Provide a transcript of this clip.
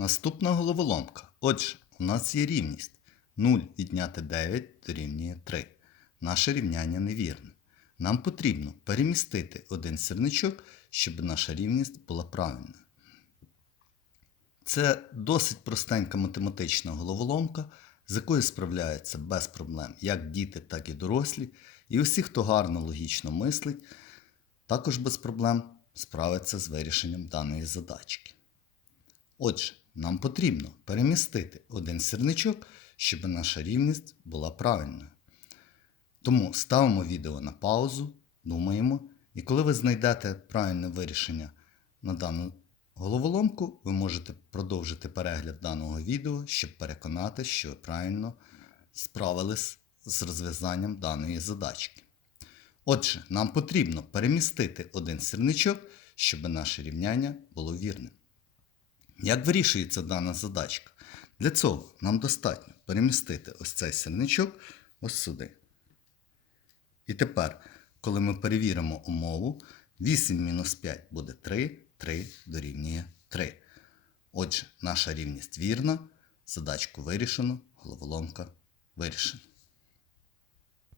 Наступна головоломка. Отже, у нас є рівність 0 відняти 9 дорівнює 3. Наше рівняння невірне. Нам потрібно перемістити один сірничок, щоб наша рівність була правильною. Це досить простенька математична головоломка, з якою справляються без проблем як діти, так і дорослі. І усі, хто гарно логічно мислить, також без проблем справиться з вирішенням даної задачки. Отже, нам потрібно перемістити один сірничок, щоб наша рівність була правильною. Тому ставимо відео на паузу, думаємо, і коли ви знайдете правильне вирішення на дану головоломку, ви можете продовжити перегляд даного відео, щоб переконати, що ви правильно справились з розв'язанням даної задачки. Отже, нам потрібно перемістити один сірничок, щоб наше рівняння було вірним. Як вирішується дана задачка? Для цього нам достатньо перемістити ось цей сірничок ось сюди. І тепер, коли ми перевіримо умову, 8 мінус 5 буде 3, 3 дорівнює 3. Отже, наша рівність вірна, задачку вирішено, головоломка вирішена.